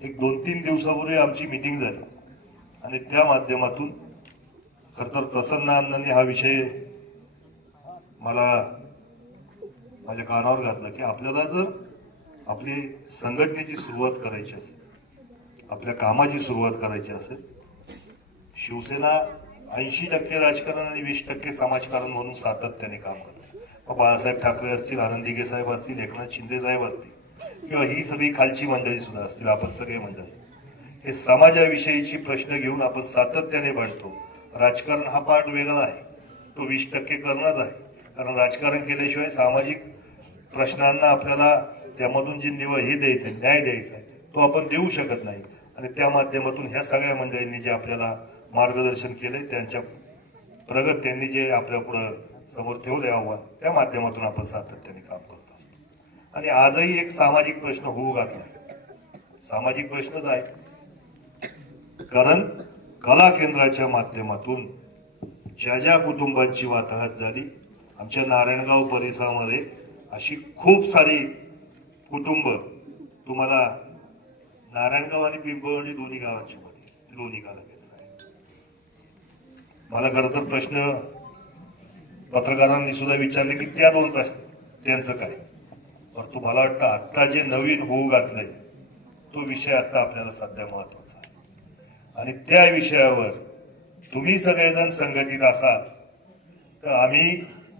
एक दोन तीन दिवसापूर्वी आमची मिटिंग झाली. आणि त्या माध्यमातून खर तर प्रसन्न अण्णांनी हा विषय मला माझ्या कानावर घातला की आपल्याला जर आपली संघटनेची सुरुवात करायची असेल आपल्या कामाची सुरुवात करायची असेल शिवसेना ऐंशी टक्के राजकारण आणि वीस टक्के समाजकारण म्हणून सातत्याने काम करते. मग बाळासाहेब ठाकरे असतील आनंदी साहेब असतील एकनाथ शिंदे साहेब असतील किंवा ही सगळी खालची मंडळी सुद्धा असतील आपण सगळे मंडळी. हे समाजाविषयीची प्रश्न घेऊन आपण सातत्याने मांडतो राजकारण हा पार्ट वेगळा आहे. तो वीस टक्के करणंच आहे. कारण राजकारण केल्याशिवाय सामाजिक प्रश्नांना आपल्याला त्यामधून जे निवळ हे द्यायचं न्याय द्यायचा आहे तो आपण देऊ शकत नाही. आणि त्या माध्यमातून ह्या सगळ्या मंडळींनी जे आपल्याला मार्गदर्शन केले त्यांच्या प्रगत त्यांनी जे आपल्या पुढं समोर ठेवले आव्हान त्या माध्यमातून आपण सातत्याने काम करतो आणि आजही एक सामाजिक प्रश्न होऊ घातला. सामाजिक प्रश्नच आहे. कारण कला केंद्राच्या माध्यमातून ज्या ज्या कुटुंबांची वाताहत झाली आमच्या नारायणगाव परिसरामध्ये अशी खूप सारी कुटुंब तुम्हाला नारायणगाव आणि पिंपळवणी दोन्ही गावांची मध्ये दोन्ही गावाला मला खर तर प्रश्न पत्रकारांनी सुद्धा विचारले की त्या दोन प्रश्न त्यांचं काय? परंतु मला वाटतं आत्ता जे नवीन होऊ घातलंय तो विषय आता आपल्याला सध्या महत्त्वाचा आहे. आणि त्या विषयावर तुम्ही सगळेजण संघटित असाल तर आम्ही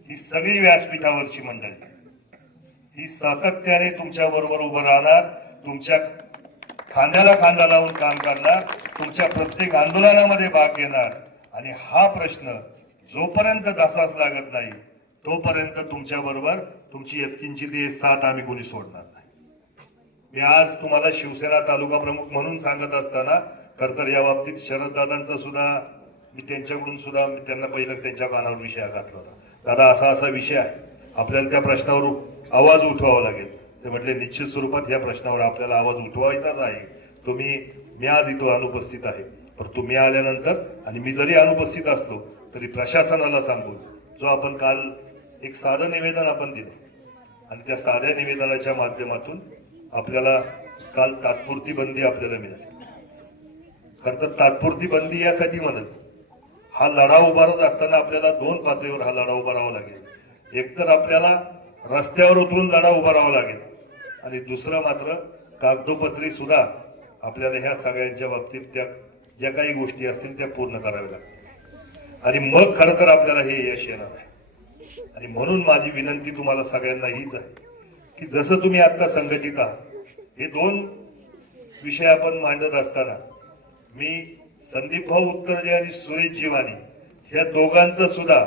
ही सगळी व्यासपीठावरची मंडळी ही सातत्याने तुमच्या बरोबर उभं राहणार तुमच्या खांद्याला खांदा लावून काम करणार तुमच्या प्रत्येक आंदोलनामध्ये भाग घेणार. आणि हा प्रश्न जोपर्यंत धसास लागत नाही तोपर्यंत तुमच्याबरोबर तुमची यत्किंची ती साथ आम्ही कोणी सोडणार नाही. मी आज तुम्हाला शिवसेना तालुका प्रमुख म्हणून सांगत असताना खर तर या बाबतीत शरददादांचा सुद्धा मी त्यांच्याकडून सुद्धा मी त्यांना पहिलं त्यांच्या कानावर विषय घातला होता. दादा असा असा विषय आहे. आपल्याला त्या प्रश्नावर आवाज उठवावा लागेल. ते म्हटले निश्चित स्वरूपात या प्रश्नावर आपल्याला आवाज उठवायचाच आहे. तुम्ही मी आज इथं अनुपस्थित आहे. पण तुम्ही आल्यानंतर आणि मी जरी अनुपस्थित असलो तरी प्रशासनाला सांगून जो आपण काल एक साधं निवेदन आपण दिलं. आणि त्या साध्या निवेदनाच्या माध्यमातून आपल्याला काल तात्पुरती बंदी आपल्याला मिळाली. खर तर तात्पुरती बंदी यासाठी म्हणत हा लढा उभारत असताना आपल्याला दोन पातळीवर हा लढा उभारावा लागेल. एकतर आपल्याला रस्त्यावर उतरून लढा उभारावा लागेल. आणि दुसरं मात्र कागदोपत्री सुद्धा आपल्याला ह्या सगळ्यांच्या बाबतीत त्या ज्या काही गोष्टी असतील त्या पूर्ण कराव्या लागतील. आणि मग खरं तर आपल्याला हे यश येणार आहे. आणि म्हणून माझी विनंती तुम्हाला सगळ्यांना हीच आहे की जसं तुम्ही आता संघटित आहात हे दोन विषय आपण मांडत असताना मी संदीप भाऊ उत्तरजे आणि सुरेश जीवानी ह्या दोघांचं सुद्धा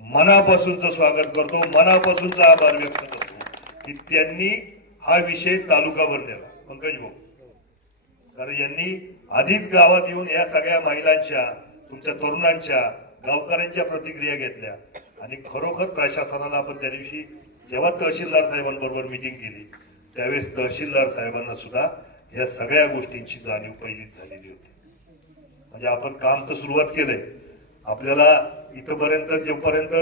मनापासूनच स्वागत करतो मनापासूनचा आभार व्यक्त करतो की त्यांनी हा विषय तालुकावर नेला पंकज भाऊ कारण यांनी आधीच गावात येऊन या सगळ्या महिलांच्या तुमच्या तरुणांच्या गावकऱ्यांच्या प्रतिक्रिया घेतल्या. आणि खरोखर प्रशासनाला आपण त्या दिवशी जेव्हा तहसीलदार साहेबांबरोबर मिटिंग केली त्यावेळेस तहसीलदार साहेबांना सुद्धा या सगळ्या गोष्टींची जाणीव पहिलीच झालेली होती. म्हणजे आपण काम तर सुरुवात केलंय. आपल्याला इथपर्यंत जेपर्यंत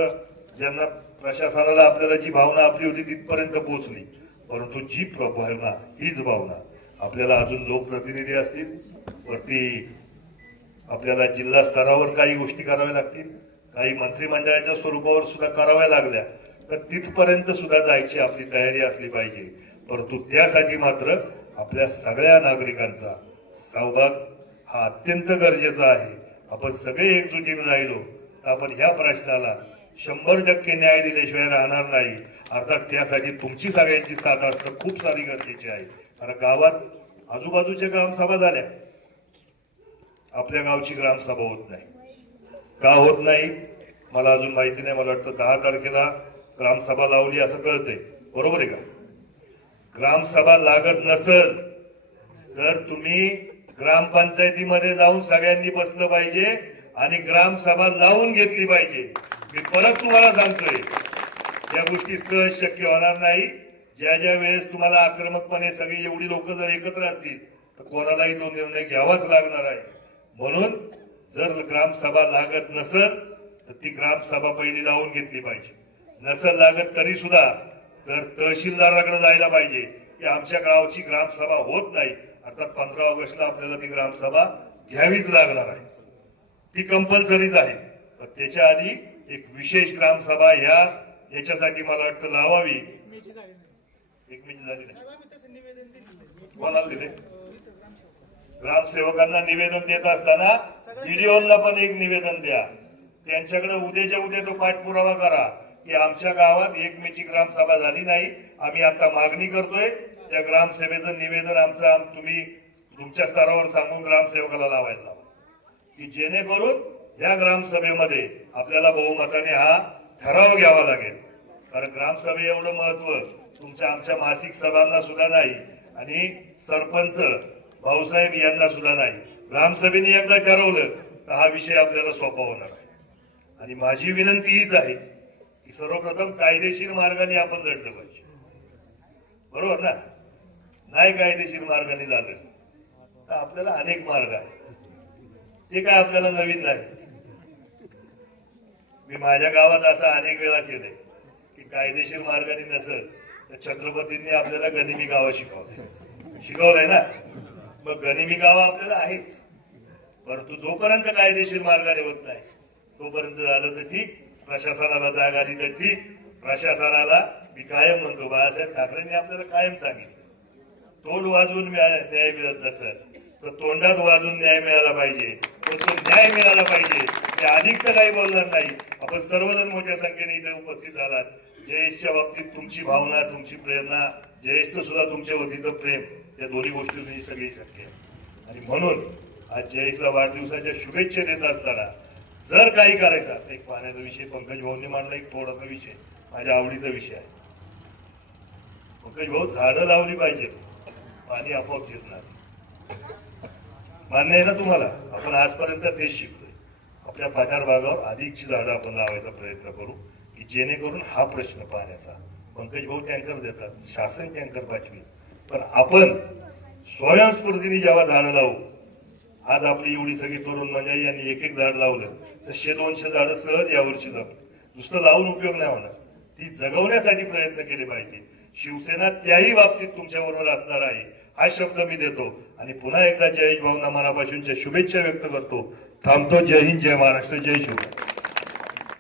ज्यांना प्रशासनाला आपल्याला जी भावना आपली होती तिथपर्यंत पोहोचली परंतु जी भावना हीच भावना आपल्याला अजून लोकप्रतिनिधी असतील वरती आपल्याला जिल्हा स्तरावर काही गोष्टी कराव्या लागतील काही मंत्रिमंडळाच्या स्वरूपावर सुद्धा कराव्या लागल्या तर तिथपर्यंत सुद्धा जायची आपली तयारी असली पाहिजे. परंतु त्यासाठी मात्र आपल्या सगळ्या नागरिकांचा सहभाग हा अत्यंत गरजेचा आहे. आपण सगळे एकजुटीने राहिलो तर आपण ह्या प्रश्नाला शंभर टक्के न्याय दिल्याशिवाय राहणार नाही. अर्थात त्यासाठी तुमची सगळ्यांची साथ असणं खूप सारी गरजेची आहे. कारण गावात आजूबाजूच्या ग्रामसभा झाल्या. आपल्या गावची ग्रामसभा होत नाही. का होत नाही? मला अजून माहिती नाही. मला वाटतं दहा तारखेला ग्रामसभा लावली असं कळतंय. बरोबर आहे का? ग्रामसभा लागत नसल तर तुम्ही ग्रामपंचायतीमध्ये जाऊन सगळ्यांनी बसलं पाहिजे आणि ग्रामसभा लावून घेतली पाहिजे. मी परत तुम्हाला सांगतोय या गोष्टी सहज शक्य होणार नाही. ज्या ज्या वेळेस तुम्हाला आक्रमकपणे सगळी एवढी लोक जर एकत्र असतील तर कोणालाही तो निर्णय घ्यावाच लागणार आहे. म्हणून जर ग्रामसभा लागत नसल तर ती ग्रामसभा पहिली लावून घेतली पाहिजे. नसल लागत तरी सुद्धा तर तहसीलदाराकडे जायला पाहिजे की आमच्या गावची ग्रामसभा होत नाही. अर्थात पंधरा ऑगस्टला आपल्याला ती ग्रामसभा घ्यावीच लागणार आहे. ती कंपल्सरीच आहे. पण त्याच्या आधी एक विशेष ग्रामसभा ह्या याच्यासाठी मला वाटतं लावावी. एक मिनिट झाली नाही कोणाला दिले? ग्रामसेवकांना निवेदन देत असताना व्हिडिओला पण एक निवेदन द्या. त्यांच्याकडे उद्याच्या उद्या तो पाठपुरावा करा की आमच्या गावात एक मेची ग्रामसभा झाली नाही. आम्ही आता मागणी करतोय त्या ग्रामसभेचं निवेदन आमचं तुम्ही तुमच्या स्तरावर सांगून ग्रामसेवकाला लावायला की जेणेकरून या ग्रामसभेमध्ये आपल्याला बहुमताने हा ठराव घ्यावा लागेल. कारण ग्रामसभे एवढं महत्त्व तुमच्या आमच्या मासिक सभांना सुद्धा नाही आणि सरपंच भाऊसाहेब यांना सुद्धा नाही. ग्रामसभेने एकदा ठरवलं तर हा विषय आपल्याला सोपा होणार आहे. आणि माझी विनंती हीच आहे की सर्वप्रथम कायदेशीर मार्गाने आपण लढलं पाहिजे. बरोबर ना? नाही कायदेशीर मार्गाने झालं तर आपल्याला अनेक मार्ग आहे ते काय आपल्याला नवीन नाही. मी माझ्या गावात असं अनेक वेळा केलंय की कायदेशीर मार्गाने नसल तर छत्रपतींनी आपल्याला गनिमी गावं शिकवलं. शिकवलंय ना? मग गनिमी गावा आपल्याला आहेच. परंतु जोपर्यंत कायदेशीर मार्गाने होत नाही तोपर्यंत झालं तर ठीक प्रशासनाला जाग आली तर ठीक. प्रशासनाला मी कायम म्हणतो बाळासाहेब ठाकरेंनी आपल्याला कायम सांगितलं. तोंड वाजवून न्याय मिळत नसेल तर तोंडात वाजून न्याय मिळाला पाहिजे. तो तो न्याय मिळाला पाहिजे ते अधिकचं काही बोलणार नाही. आपण सर्वजण मोठ्या संख्येने इथे उपस्थित झालात. जयेशच्या बाबतीत तुमची भावना तुमची प्रेरणा जयेशचं सुद्धा तुमच्या वतीचं प्रेम या दोन्ही गोष्टी तुम्ही सगळी शक्य आहे. आणि म्हणून आज जयेशला वाढदिवसाच्या शुभेच्छा देत असताना जर काही करायचं एक पाण्याचा विषय पंकज भाऊंनी मांडला एक थोडासा विषय. माझ्या आवडीचा विषय आहे. पंकज भाऊ झाडं लावली पाहिजेत पाणी आपोआप जिरणार. मान्य आहे ना तुम्हाला? आपण आजपर्यंत तेच शिकलोय. आपल्या बाजार भागावर अधिकची झाडं आपण लावायचा प्रयत्न करू की जेणेकरून हा प्रश्न पाण्याचा पंकज भाऊ टँकर देतात शासन टँकर पाठवी पण आपण स्वयंस्फूर्तीने जेव्हा झाडं लावू आज आपली एवढी सगळी तरुण मंडळी यांनी एक एक झाड लावलं. तर दोनशे झाडं सहज यावर्षी जगू नुसतं लावून उपयोग नाही होणार. ती जगवण्यासाठी प्रयत्न केले पाहिजे. शिवसेना त्याही बाबतीत तुमच्या बरोबर असणार आहे. हा शब्द मी देतो. आणि पुन्हा एकदा जयेश भाऊंना मनापासूनच्या शुभेच्छा व्यक्त करतो. थांबतो जय हिंद जय महाराष्ट्र जय शिवराय.